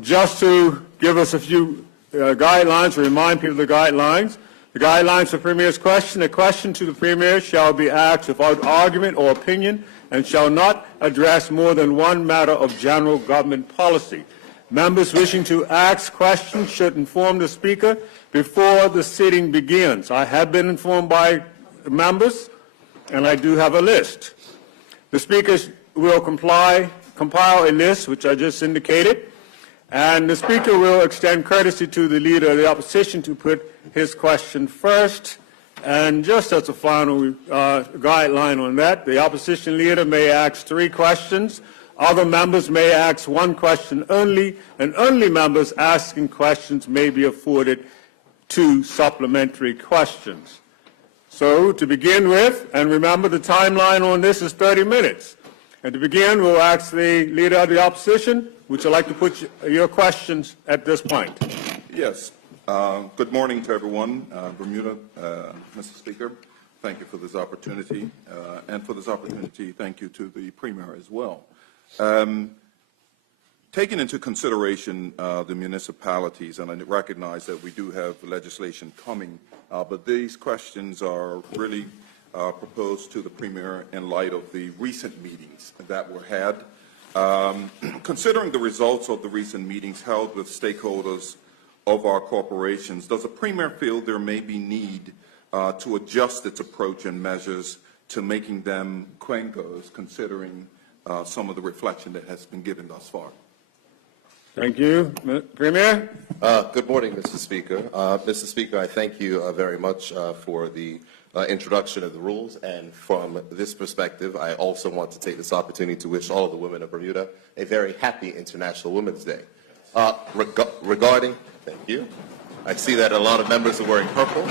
just to give us a few guidelines, or remind people of the guidelines. The guidelines for Premier's question: a question to the Premier shall be asked without argument or opinion and shall not address more than one matter of general government policy. Members wishing to ask questions should inform the Speaker before the sitting begins. I have been informed by members, and I do have a list. The Speaker will compile a list, which I just indicated, and the Speaker will extend courtesy to the Leader of the Opposition to put his question first. And just as a final guideline on that, the Opposition Leader may ask 3 questions. Other members may ask 1 question only, and only members asking questions may be afforded 2 supplementary questions. So to begin with, and remember the timeline on this is 30 minutes. And to begin, we'll ask the Leader of the Opposition, would you like to put your questions at this point? Yes. Good morning to everyone. Bermuda, Mr. Speaker, thank you for this opportunity. And for this opportunity, thank you to the Premier as well. Taking into consideration the municipalities, and I recognize that we do have legislation coming, but these questions are really proposed to the Premier in light of the recent meetings that were had. Considering the results of the recent meetings held with stakeholders of our corporations, does the Premier feel there may be need to adjust its approach and measures to making them quangos, considering some of the reflection that has been given thus far? Thank you. Premier? Good morning, Mr. Speaker. Mr. Speaker, I thank you very much for the introduction of the rules, and from this perspective, I also want to take this opportunity to wish all of the women of Bermuda a very happy International Women's Day. Regarding, thank you. I see that a lot of members are wearing purple.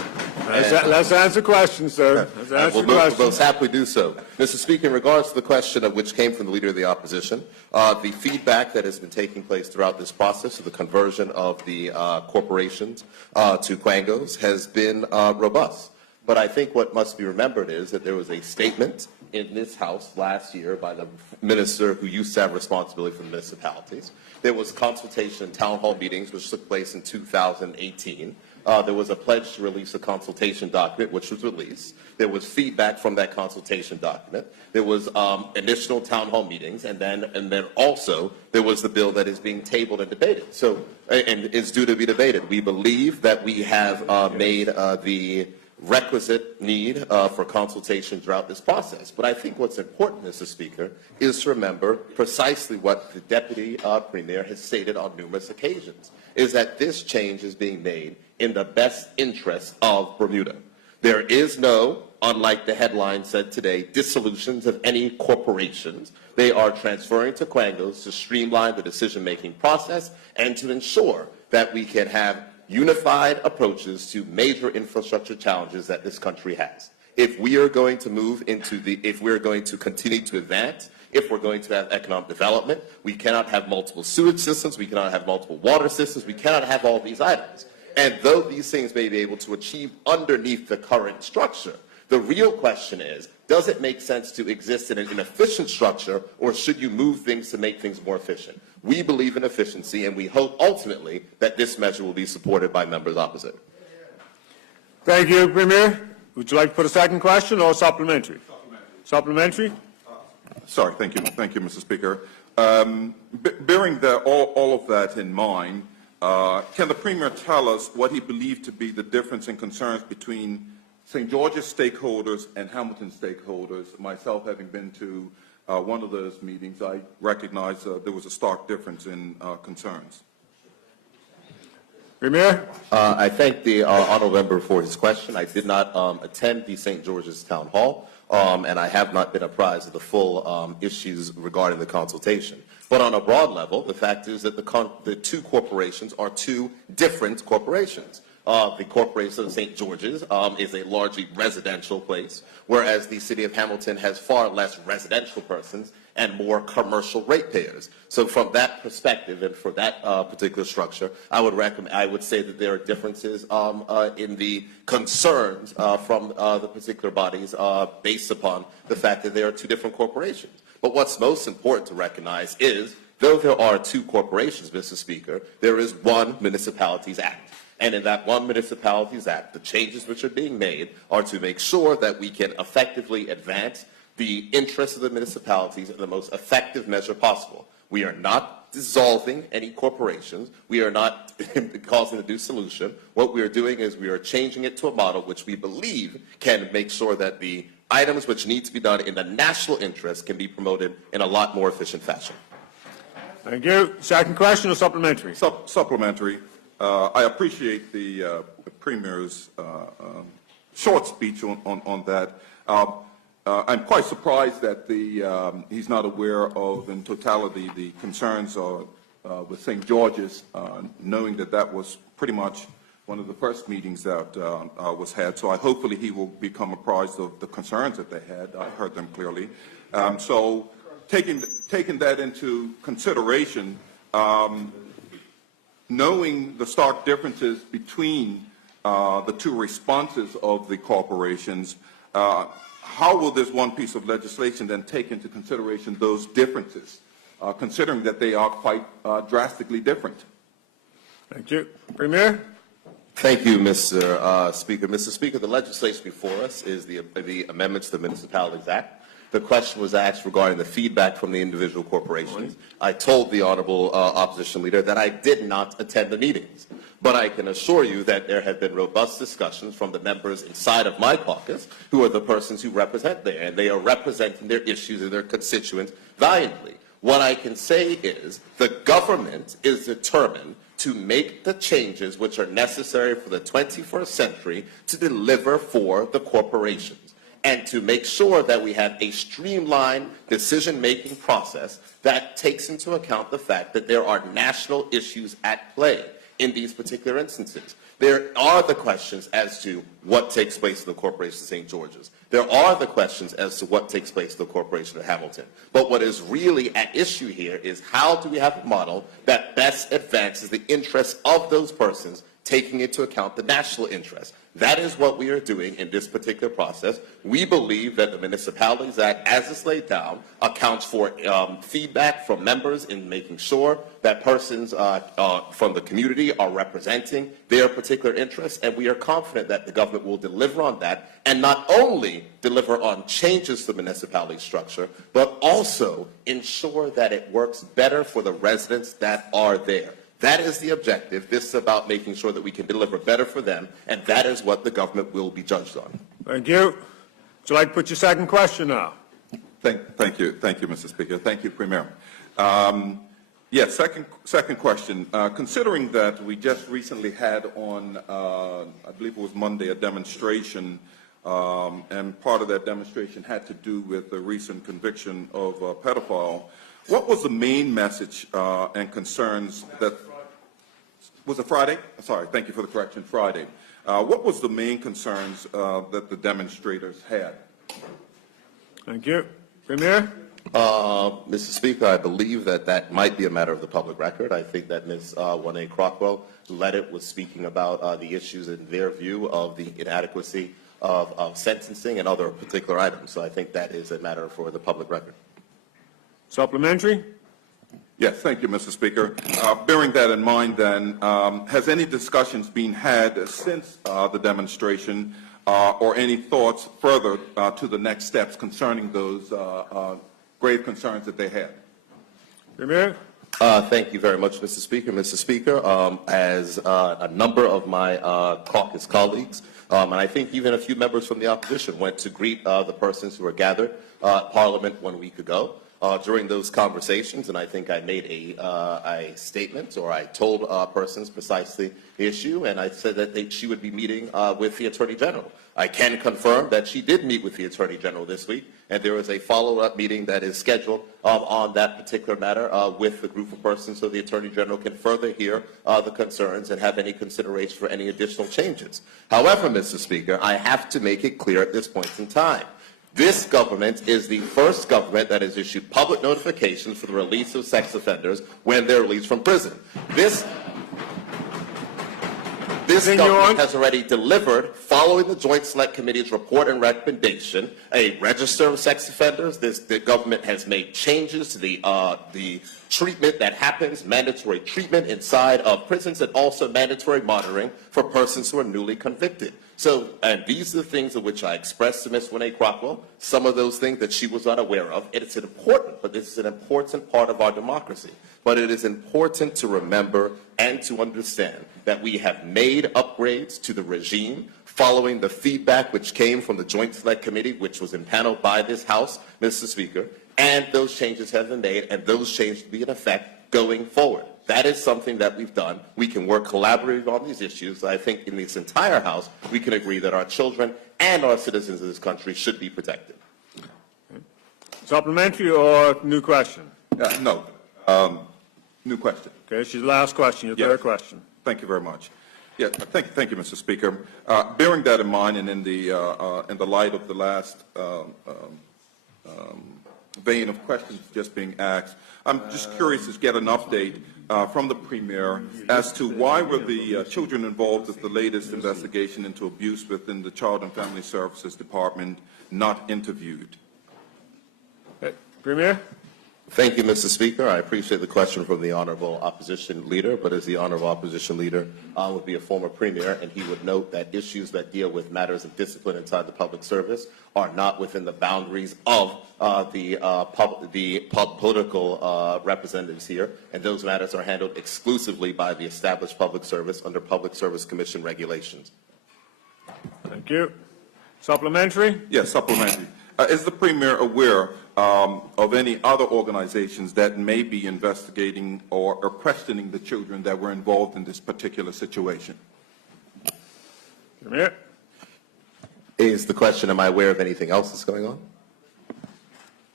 Let's answer questions, sir. Let's answer questions. We'll most happily do so. Mr. Speaker, in regards to the question of which came from the Leader of the Opposition, the feedback that has been taking place throughout this process of the conversion of the corporations to quangos has been robust. But I think what must be remembered is that there was a statement in this House last year by the minister who used to have responsibility for the municipalities. There was consultation and town hall meetings which took place in 2018. There was a pledge to release a consultation document which was released. There was feedback from that consultation document. There was initial town hall meetings, and then also there was the bill that is being tabled and debated. So, and is due to be debated. We believe that we have made the requisite need for consultation throughout this process. But I think what's important, Mr. Speaker, is to remember precisely what the Deputy Premier has stated on numerous occasions, is that this change is being made in the best interest of Bermuda. There is no, unlike the headline said today, dissolutions of any corporations. They are transferring to quangos to streamline the decision-making process and to ensure that we can have unified approaches to major infrastructure challenges that this country has. If we are going to move into if we're going to continue to advance, if we're going to have economic development, we cannot have multiple sewage systems, we cannot have multiple water systems, we cannot have all these items. And though these things may be able to achieve underneath the current structure, the real question is, does it make sense to exist in an efficient structure, or should you move things to make things more efficient? We believe in efficiency, and we hope ultimately that this measure will be supported by members opposite. Thank you, Premier. Would you like to put a second question or supplementary? Supplementary? Sorry, thank you, Mr. Speaker. Bearing all of that in mind, can the Premier tell us what he believed to be the difference in concerns between St. George's stakeholders and Hamilton stakeholders? Myself, having been to one of those meetings, I recognize there was a stark difference in concerns. Premier? I thank the honourable member for his question. I did not attend the St. George's Town Hall, and I have not been apprised of the full issues regarding the consultation. But on a broad level, the fact is that the two corporations are two different corporations. The corporation of St. George's is a largely residential place, whereas the city of Hamilton has far less residential persons and more commercial ratepayers. So from that perspective and for that particular structure, I would say that there are differences in the concerns from the particular bodies based upon the fact that there are two different corporations. But what's most important to recognize is Though there are two corporations, Mr. Speaker, there is one Municipalities Act. And in that one Municipalities Act, the changes which are being made are to make sure that we can effectively advance the interests of the municipalities in the most effective measure possible. We are not dissolving any corporations. We are not causing a dissolution. What we are doing is we are changing it to a model which we believe can make sure that the items which need to be done in the national interest can be promoted in a lot more efficient fashion. Thank you. Second question or supplementary? Supplementary. I appreciate the Premier's short speech on that. I'm quite surprised that he's not aware of, in totality, the concerns with St. George's, knowing that that was pretty much one of the first meetings that was had. So hopefully he will become apprised of the concerns that they had. I heard them clearly. So taking that into consideration, knowing the stark differences between the two responses of the corporations, how will this one piece of legislation then take into consideration those differences, considering that they are quite drastically different? Thank you. Premier? Thank you, Mr. Speaker. Mr. Speaker, the legislation before us is the amendments to the Municipalities Act. The question was asked regarding the feedback from the individual corporations. I told the Honorable Opposition Leader that I did not attend the meetings. But I can assure you that there have been robust discussions from the members inside of my caucus, who are the persons who represent there, and they are representing their issues and their constituents valiantly. What I can say is the government is determined to make the changes which are necessary for the 21st century to deliver for the corporations, and to make sure that we have a streamlined decision-making process that takes into account the fact that there are national issues at play in these particular instances. There are the questions as to what takes place in the Corporation of St. George's. There are the questions as to what takes place in the Corporation of Hamilton. But what is really at issue here is how do we have a model that best advances the interests of those persons, taking into account the national interest. That is what we are doing in this particular process. We believe that the Municipalities Act, as it's laid down, accounts for feedback from members in making sure that persons from the community are representing their particular interests, and we are confident that the government will deliver on that, and not only deliver on changes to the municipality structure, but also ensure that it works better for the residents that are there. That is the objective. This is about making sure that we can deliver better for them, and that is what the government will be judged on. Thank you. Would you like to put your second question now? Thank you, Mr. Speaker. Thank you, Premier. Yes, second question. Considering that we just recently had on, I believe it was Monday, a demonstration, and part of that demonstration had to do with the recent conviction of a pedophile. What was the main message and concerns that, was it Friday? Sorry, thank you for the correction, Friday. What was the main concerns that the demonstrators had? Thank you. Premier? Mr. Speaker, I believe that that might be a matter of the public record. I think that Ms. Wanae Crockwell led it, was speaking about the issues in their view of the inadequacy of sentencing and other particular items. So I think that is a matter for the public record. Supplementary? Yes, thank you, Mr. Speaker. Bearing that in mind, then, has any discussions been had since the demonstration or any thoughts further to the next steps concerning those grave concerns that they had? Premier? Thank you very much, Mr. Speaker. Mr. Speaker, as a number of my caucus colleagues, and I think even a few members from the opposition went to greet the persons who were gathered at Parliament 1 week ago. During those conversations, and I think I made a statement, or I told persons precisely the issue, and I said that she would be meeting with the Attorney General. I can confirm that she did meet with the Attorney General this week, and there is a follow-up meeting that is scheduled on that particular matter with the group of persons, so the Attorney General can further hear the concerns and have any consideration for any additional changes. However, Mr. Speaker, I have to make it clear at this point in time. This government is the first government that has issued public notifications for the release of sex offenders when they're released from prison. This Continue government on. has already delivered, following the Joint Select Committee's report and recommendation, a register of sex offenders. The government has made changes to the treatment that happens, mandatory treatment inside of prisons, and also mandatory monitoring for persons who are newly convicted. So, and these are the things of which I expressed to Ms. Winnie Crockwell, some of those things that she was not aware of. It's important, but this is an important part of our democracy. But it is important to remember and to understand that we have made upgrades to the regime following the feedback which came from the Joint Select Committee, which was impaneled by this House, Mr. Speaker, and those changes have been made, and those changes will be in effect going forward. That is something that we've done. We can work collaboratively on these issues. I think in this entire House, we can agree that our children and our citizens of this country should be protected. Supplementary or new question? No. New question. Okay, she's the last question, your third question. Thank you very much. Yeah, thank you, Mr. Speaker. Bearing that in mind, and in the light of the last vein of questions just being asked, I'm just curious to get an update from the Premier as to why were the children involved with the latest investigation into abuse within the Child and Family Services Department not interviewed? Premier? Thank you, Mr. Speaker. I appreciate the question from the Honorable Opposition Leader, but as the Honorable Opposition Leader would be a former Premier, and he would note that issues that deal with matters of discipline inside the public service are not within the boundaries of the political representatives here, and those matters are handled exclusively by the established public service under Public Service Commission regulations. Thank you. Supplementary? Yes, supplementary. Is the Premier aware of any other organizations that may be investigating or questioning the children that were involved in this particular situation? Premier? Is the question, am I aware of anything else that's going on?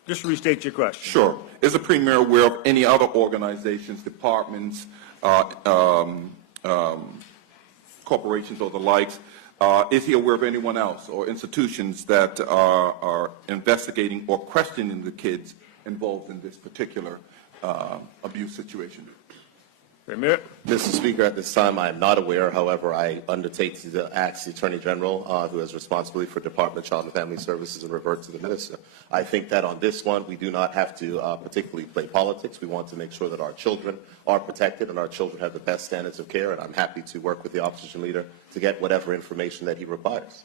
Just restate your question. Sure. Is the Premier aware of any other organizations, departments, corporations or the likes? Is he aware of anyone else or institutions that are investigating or questioning the kids involved in this particular abuse situation? Premier? Mr. Speaker, at this time, I am not aware. However, I undertake to ask the Attorney General, who has responsibility for Department of Child and Family Services, and revert to the Minister. I think that on this one, we do not have to particularly play politics. We want to make sure that our children are protected and our children have the best standards of care, and I'm happy to work with the Opposition Leader to get whatever information that he requires.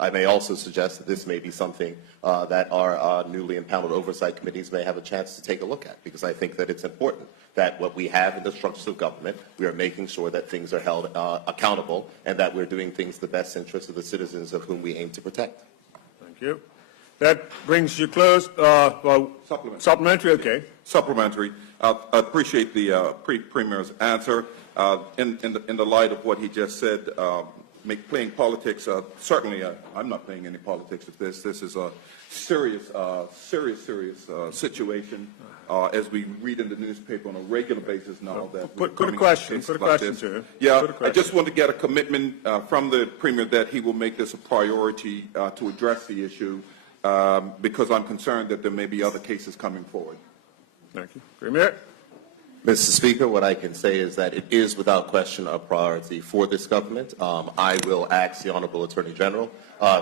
I may also suggest that this may be something that our newly impaneled oversight committees may have a chance to take a look at, because I think that it's important that what we have in the structures of government, we are making sure that things are held accountable and that we're doing things in the best interest of the citizens of whom we aim to protect. Thank you. That brings you close. Well, supplementary, okay. Supplementary. I appreciate the Premier's answer. In the light of what he just said, playing politics, certainly I'm not playing any politics with this. This is a serious situation, as we read in the newspaper on a regular basis now. That Put a question to him. Yeah, I just want to get a commitment from the Premier that he will make this a priority to address the issue, because I'm concerned that there may be other cases coming forward. Thank you. Premier? Mr. Speaker, what I can say is that it is without question a priority for this government. I will ask the Honorable Attorney General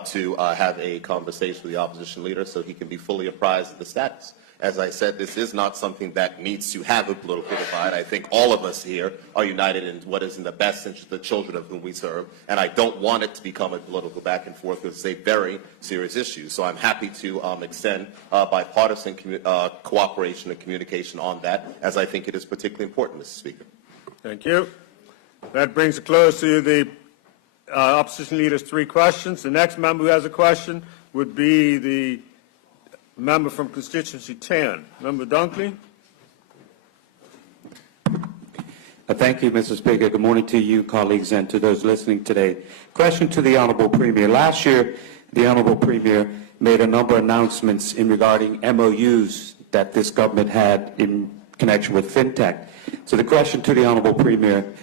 to have a conversation with the Opposition Leader so he can be fully apprised of the status. As I said, this is not something that needs to have a political divide. I think all of us here are united in what is in the best interest of the children of whom we serve, and I don't want it to become a political back and forth because it's a very serious issue. So I'm happy to extend bipartisan cooperation and communication on that, as I think it is particularly important, Mr. Speaker. Thank you. That brings a close to the Opposition Leader's 3 questions. The next member who has a question would be the member from constituency 10. Member Dunkley. Thank you, Mr. Speaker. Good morning to you, colleagues, and to those listening today. Question to the Honorable Premier. Last year, the Honorable Premier made a number of announcements in regarding MOUs that this government had in connection with FinTech. So the question to the Honorable Premier,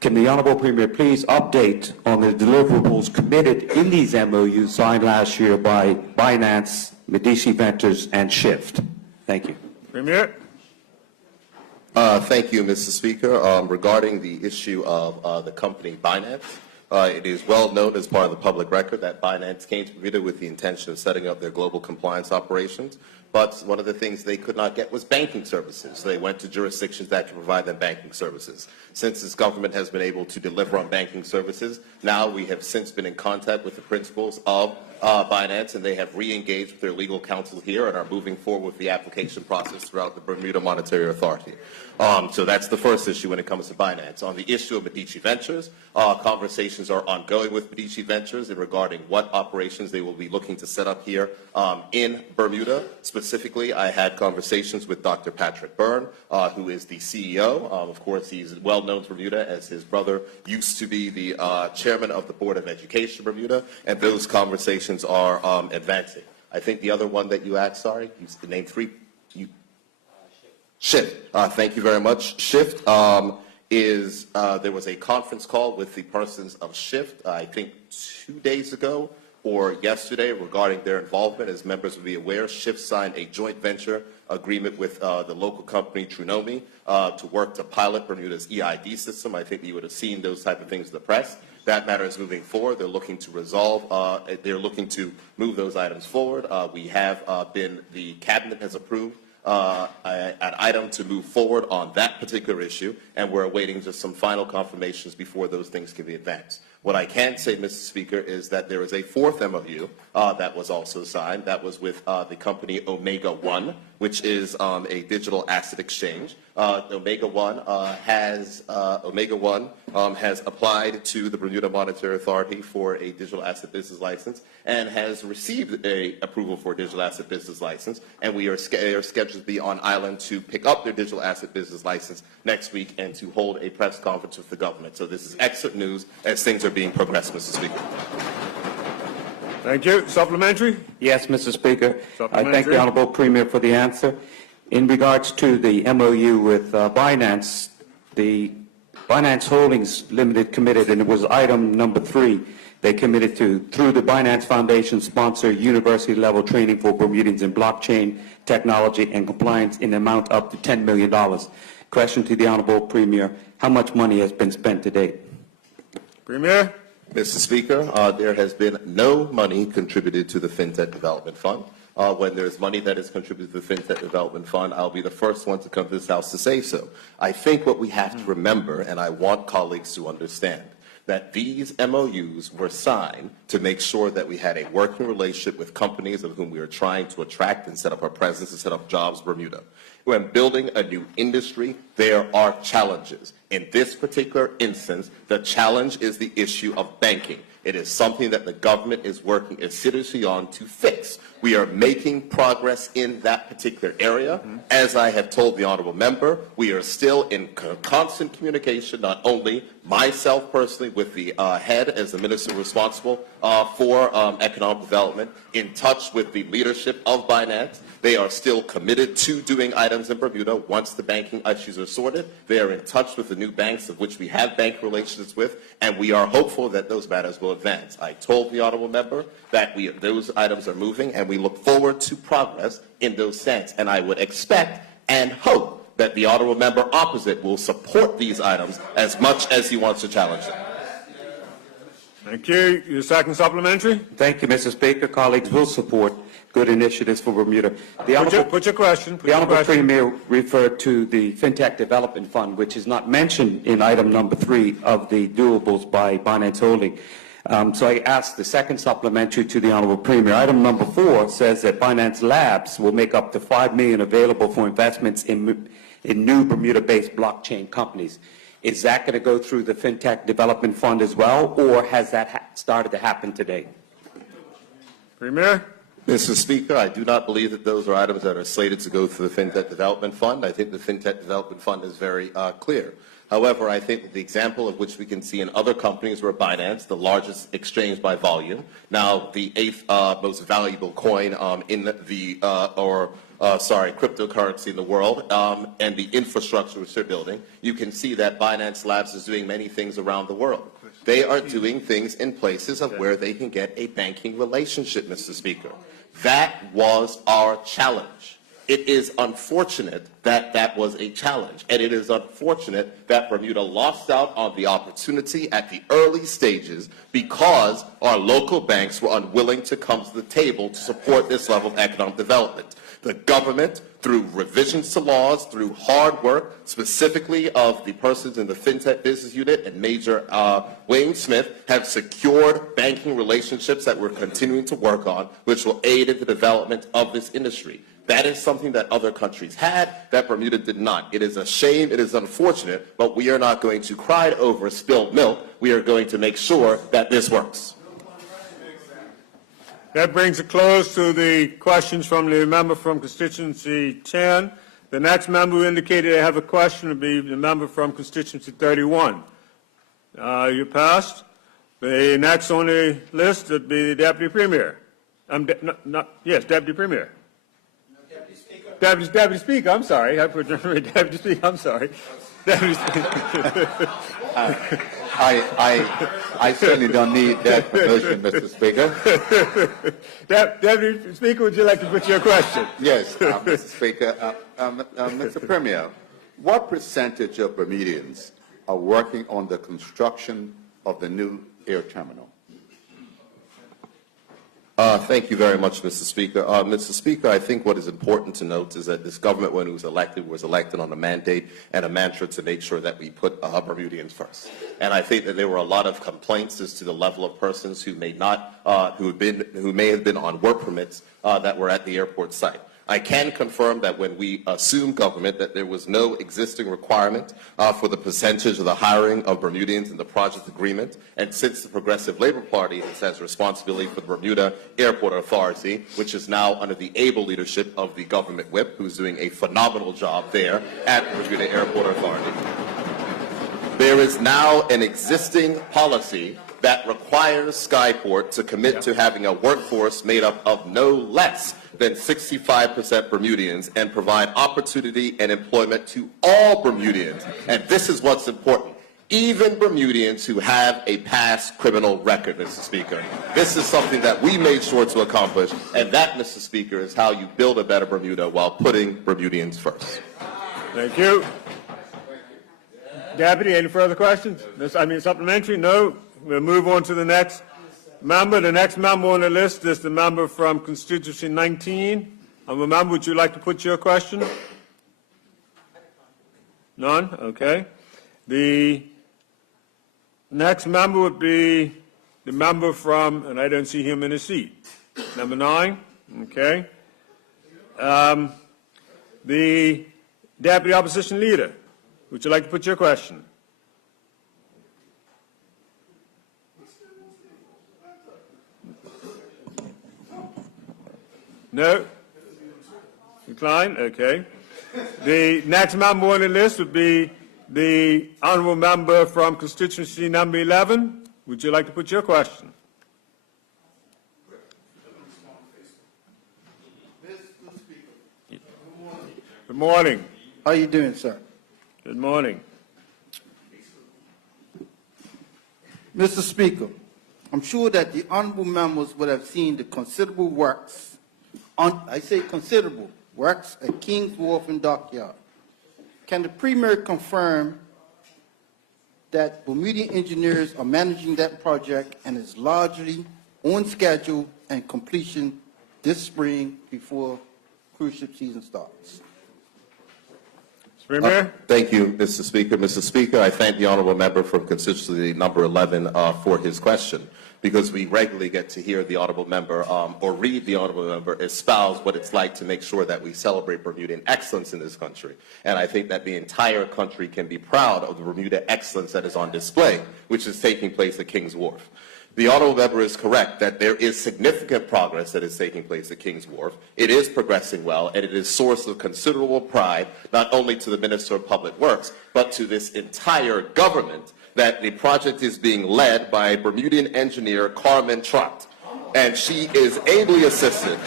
can the Honorable Premier please update on the deliverables committed in these MOUs signed last year by Binance, Medici Ventures, and Shift? Thank you. Premier. Thank you, Mr. Speaker. Regarding the issue of the company Binance, it is well known as part of the public record that Binance came to Bermuda with the intention of setting up their global compliance operations. But one of the things they could not get was banking services. So they went to jurisdictions that can provide them banking services. Since this government has been able to deliver on banking services, now we have since been in contact with the principals of Binance, and they have re-engaged with their legal counsel here and are moving forward with the application process throughout the Bermuda Monetary Authority. So that's the first issue when it comes to Binance. On the issue of Medici Ventures, conversations are ongoing with Medici Ventures in regarding what operations they will be looking to set up here in Bermuda. Specifically, I had conversations with Dr. Patrick Byrne, who is the CEO. Of course, he's well known to Bermuda as his brother used to be the chairman of the Board of Education of Bermuda, and those conversations are advancing. I think the other one that you asked, sorry, you named three. Shift. Thank you very much. Shift there was a conference call with the persons of Shift, I think 2 days ago or yesterday, regarding their involvement. As members will be aware, Shift signed a joint venture agreement with the local company Trunomi to work to pilot Bermuda's EID system. I think you would have seen those type of things in the press. That matter is moving forward. They're looking to resolve, they're looking to move those items forward. The cabinet has approved an item to move forward on that particular issue, and we're awaiting just some final confirmations before those things can be advanced. What I can say, Mr. Speaker, is that there is a fourth MOU that was also signed. That was with the company Omega One, which is a digital asset exchange. Omega One has applied to the Bermuda Monetary Authority for a digital asset business license and has received a approval for a digital asset business license. And we are scheduled to be on island to pick up their digital asset business license next week and to hold a press conference with the government. So this is excellent news as things are being progressed, Mr. Speaker. Thank you. Supplementary? Yes, Mr. Speaker. I thank Supplementary. the Honorable Premier for the answer. In regards to the MOU with Binance, the Binance Holdings Limited committed, and it was item number 3, they committed to, through the Binance Foundation, sponsor university-level training for Bermudians in blockchain technology and compliance in the amount up to $10 million. Question to the Honorable Premier, how much money has been spent to date? Premier? Mr. Speaker, there has been no money contributed to the FinTech Development Fund. When there's money that is contributed to the FinTech Development Fund, I'll be the first one to come to this House to say so. I think what we have to remember, and I want colleagues to understand, that these MOUs were signed to make sure that we had a working relationship with companies of whom we are trying to attract and set up our presence and set up jobs in Bermuda. When building a new industry, there are challenges. In this particular instance, the challenge is the issue of banking. It is something that the government is working assiduously on to fix. We are making progress in that particular area. As I have told the honorable member, we are still in constant communication, not only myself personally with the head as the minister responsible for economic development, in touch with the leadership of Binance. They are still committed to doing items in Bermuda once the banking issues are sorted. They are in touch with the new banks of which we have bank relations with, and we are hopeful that those matters will advance. I told the honorable member that those items are moving, and we look forward to progress in those sense. And I would expect and hope that the honorable member opposite will support these items as much as he wants to challenge them. Thank you. Your second supplementary? Thank you, Mr. Speaker. Colleagues will support good initiatives for Bermuda. Put your question. The Honorable Premier referred to the FinTech Development Fund, which is not mentioned in item number 3 of the doables by Binance Holding. So I asked the second supplementary to the Honorable Premier. Item number 4 says that Binance Labs will make up to $5 million available for investments in new Bermuda-based blockchain companies. Is that going to go through the FinTech Development Fund as well, or has that started to happen today? Premier? Mr. Speaker, I do not believe that those are items that are slated to go through the FinTech Development Fund. I think the FinTech Development Fund is very clear. However, I think that the example of which we can see in other companies were Binance, the largest exchange by volume, now the 8th most valuable coin in the cryptocurrency in the world, and the infrastructure which they're building. You can see that Binance Labs is doing many things around the world. They are doing things in places of where they can get a banking relationship, Mr. Speaker. That was our challenge. It is unfortunate that that was a challenge, and it is unfortunate that Bermuda lost out on the opportunity at the early stages because our local banks were unwilling to come to the table to support this level of economic development. The government, through revisions to laws, through hard work, specifically of the persons in the FinTech business unit and Major Wayne Smith, have secured banking relationships that we're continuing to work on, which will aid in the development of this industry. That is something that other countries had, that Bermuda did not. It is a shame, it is unfortunate, but we are not going to cry over spilled milk. We are going to make sure that this works. That brings a close to the questions from the member from constituency 10. The next member who indicated they have a question would be the member from constituency 31. You passed. The next on the list would be the Deputy Premier. Yes, Deputy Premier. Deputy Speaker, I'm sorry. Deputy Speaker, I'm sorry. Deputy Speaker. I certainly don't need that promotion, Mr. Speaker. Deputy Speaker, would you like to put your question? Yes, Mr. Speaker. Mr. Premier, what percentage of Bermudians are working on the construction of the new air terminal? Thank you very much, Mr. Speaker. Mr. Speaker, I think what is important to note is that this government, when it was elected on a mandate and a mantra to make sure that we put Bermudians first. And I think that there were a lot of complaints as to the level of persons who may have been on work permits that were at the airport site. I can confirm that when we assumed government that there was no existing requirement for the percentage of the hiring of Bermudians in the project agreement, and since the Progressive Labor Party has responsibility for the Bermuda Airport Authority, which is now under the able leadership of the government whip, who's doing a phenomenal job there at the Bermuda Airport Authority. There is now an existing policy that requires Skyport to commit to having a workforce made up of no less than 65% Bermudians and provide opportunity and employment to all Bermudians. And this is what's important. Even Bermudians who have a past criminal record, Mr. Speaker. This is something that we made sure to accomplish, and that, Mr. Speaker, is how you build a better Bermuda while putting Bermudians first. Thank you. Deputy, any further questions? Supplementary? No. We'll move on to the next member. The next member on the list is the member from constituency 19. Member, would you like to put your question? None? Okay. The next member would be the member from, and I don't see him in his seat, number 9. Okay. The Deputy Opposition Leader, would you like to put your question? No? Decline? Okay. The next member on the list would be the honourable member from constituency number 11. Would you like to put your question? Good morning. How are you doing, sir? Good morning. Mr. Speaker, I'm sure that the honourable members would have seen the considerable works, I say considerable works at King's Wharf and Dockyard. Can the Premier confirm that Bermudian engineers are managing that project and is largely on schedule and completion this spring before cruise ship season starts? Premier? Thank you, Mr. Speaker. Mr. Speaker, I thank the honourable member from constituency number 11 for his question, because we regularly get to hear the honourable member or read the honourable member espouse what it's like to make sure that we celebrate Bermudian excellence in this country. And I think that the entire country can be proud of the Bermuda excellence that is on display, which is taking place at King's Wharf. The honourable member is correct that there is significant progress that is taking place at King's Wharf. It is progressing well, and it is a source of considerable pride, not only to the Minister of Public Works, but to this entire government, that the project is being led by Bermudian engineer Carmen Trott, and she is ably assisted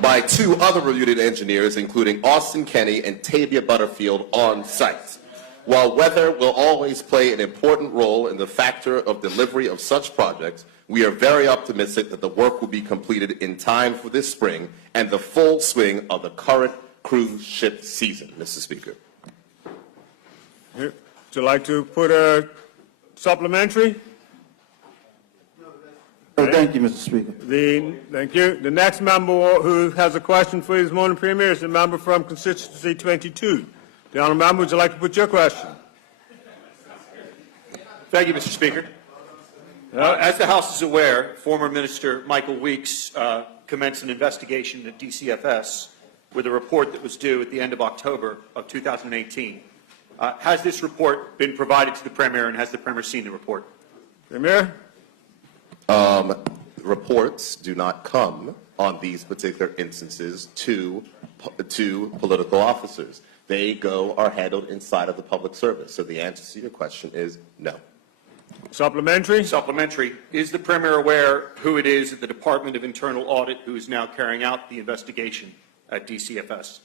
by 2 other Bermudian engineers, including Austin Kenny and Tavia Butterfield, on site. While weather will always play an important role in the factor of delivery of such projects, We are very optimistic that the work will be completed in time for this spring and the full swing of the current cruise ship season, Mr. Speaker. Would you like to put a supplementary? Thank you, Mr. Speaker. Thank you. The next member who has a question for you this morning, Premier, is the member from constituency 22. The honourable member, would you like to put your question? Thank you, Mr. Speaker. As the House is aware, former Minister Michael Weeks commenced an investigation at DCFS with a report that was due at the end of October of 2018. Has this report been provided to the Premier, and has the Premier seen the report? Premier? Reports do not come on these particular instances to political officers. They are handled inside of the public service. So the answer to your question is no. Supplementary? Supplementary. Is the Premier aware who it is at the Department of Internal Audit who is now carrying out the investigation at DCFS?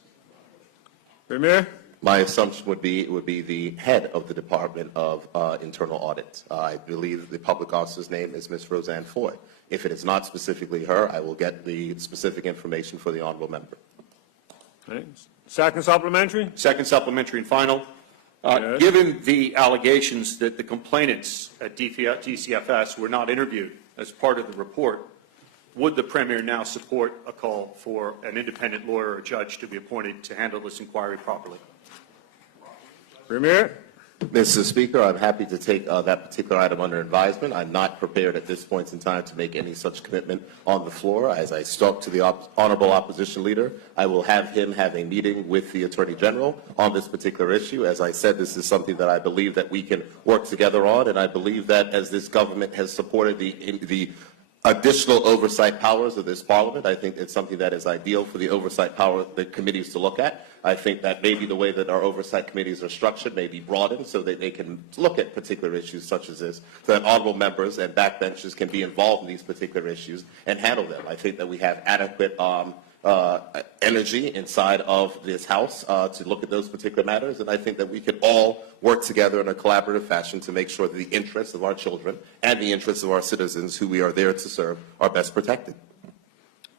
Premier? My assumption would be it would be the head of the Department of Internal Audit. I believe the public officer's name is Ms. Roseanne Foy. If it is not specifically her, I will get the specific information for the honourable member. Okay. Second supplementary? Second supplementary and final. Yes. Given the allegations that the complainants at DCFS were not interviewed as part of the report, would the Premier now support a call for an independent lawyer or judge to be appointed to handle this inquiry properly? Premier? Mr. Speaker, I'm happy to take that particular item under advisement. I'm not prepared at this point in time to make any such commitment on the floor. As I spoke to the honourable opposition leader, I will have him have a meeting with the Attorney General on this particular issue. As I said, this is something that I believe that we can work together on, and I believe that as this government has supported the additional oversight powers of this Parliament, I think it's something that is ideal for the oversight power the committees to look at. I think that maybe the way that our oversight committees are structured may be broadened so that they can look at particular issues such as this, so that honourable members and backbenchers can be involved in these particular issues and handle them. I think that we have adequate energy inside of this House to look at those particular matters, and I think that we can all work together in a collaborative fashion to make sure that the interests of our children and the interests of our citizens who we are there to serve are best protected.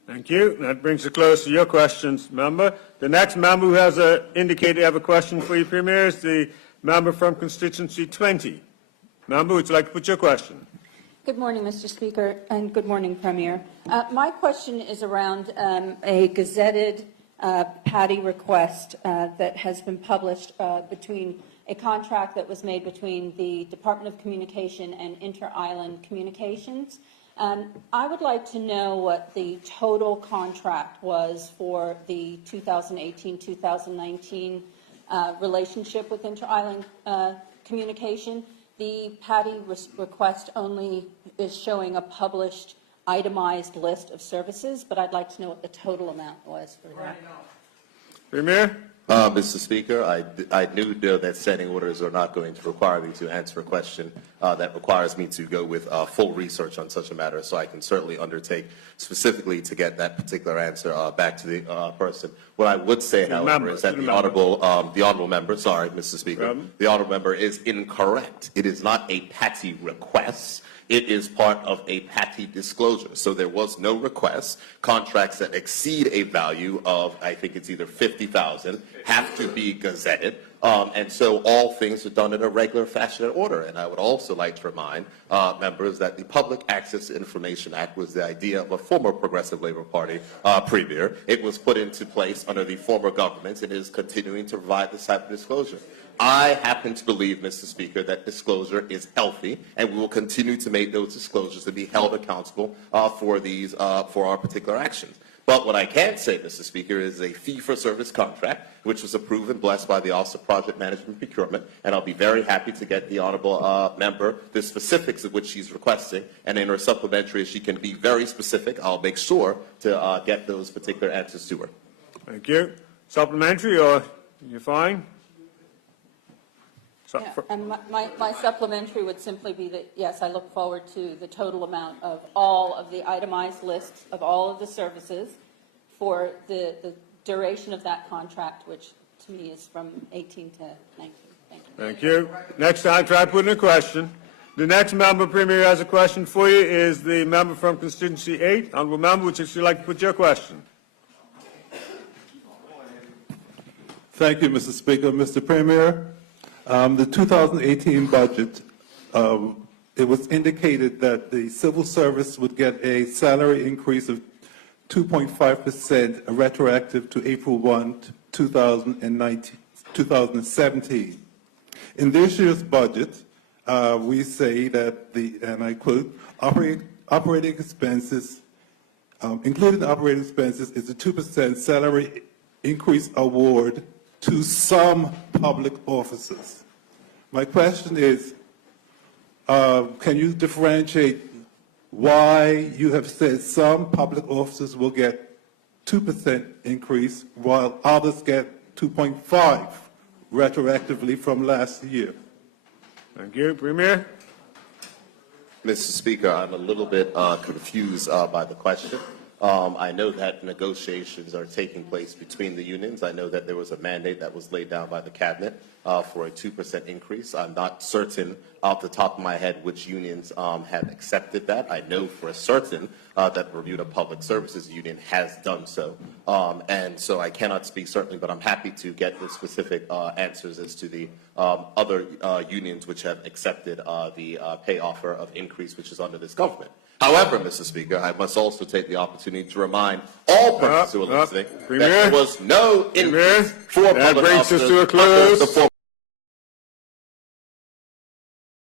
Thank you. That brings us close to your questions, member. The next member who has indicated to have a question for you, Premier, is the member from constituency 20. Member, would you like to put your question? Good morning, Mr. Speaker, and good morning, Premier. My question is around a gazetted PADI request that has been published between a contract that was made between the Department of Communication and Inter-Island Communications. I would like to know what the total contract was for the 2018-2019 relationship with Inter-Island Communication. The PADI request only is showing a published itemized list of services, but I'd like to know what the total amount was for that. Premier? Mr. Speaker, I knew that standing orders are not going to require me to answer a question that requires me to go with full research on such a matter, so I can certainly undertake specifically to get that particular answer back to the person. What I would say, however, is that the honourable member, sorry, Mr. Speaker, the honourable member is incorrect. It is not a PATI request. It is part of a PATI disclosure. So there was no request. Contracts that exceed a value of, I think it's either $50,000, have to be gazetted. And so all things are done in a regular fashion and order. And I would also like to remind members that the Public Access to Information Act was the idea of a former Progressive Labour Party premier. It was put into place under the former government and is continuing to provide this type of disclosure. I happen to believe, Mr. Speaker, that disclosure is healthy, and we will continue to make those disclosures to be held accountable for our particular actions. But what I can say, Mr. Speaker, is a fee-for-service contract, which was approved and blessed by the Office of Project Management and Procurement, and I'll be very happy to get the honourable member the specifics of which she's requesting, and in her supplementary, if she can be very specific, I'll make sure to get those particular answers to her. Thank you. Supplementary, or you're fine? Yeah, and my supplementary would simply be that, yes, I look forward to the total amount of all of the itemized lists of all of the services for the duration of that contract, which to me is from 18 to 19. Thank you. Thank you. Next time, try putting a question. The next member, Premier, who has a question for you is the member from constituency 8. Honourable member, would you like to put your question? Thank you, Mr. Speaker. Mr. Premier, the 2018 budget, it was indicated that the civil service would get a salary increase of 2.5% retroactive to April 1, 2017. In this year's budget, we say that and I quote, operating expenses, including operating expenses, is a 2% salary increase award to some public officers. My question is, can you differentiate why you have said some public officers will get 2% increase while others get 2.5 retroactively from last year? Thank you. Premier? Mr. Speaker, I'm a little bit confused by the question. I know that negotiations are taking place between the unions. I know that there was a mandate that was laid down by the cabinet for a 2% increase. I'm not certain off the top of my head which unions have accepted that. I know for certain that Bermuda Public Services Union has done so. And so I cannot speak certainly, but I'm happy to get the specific answers as to the other unions which have accepted the pay offer of increase which is under this government. However, Mr. Speaker, I must also take the opportunity to remind all persons who are listening that there was no increase for That public brings us officers to a close. under the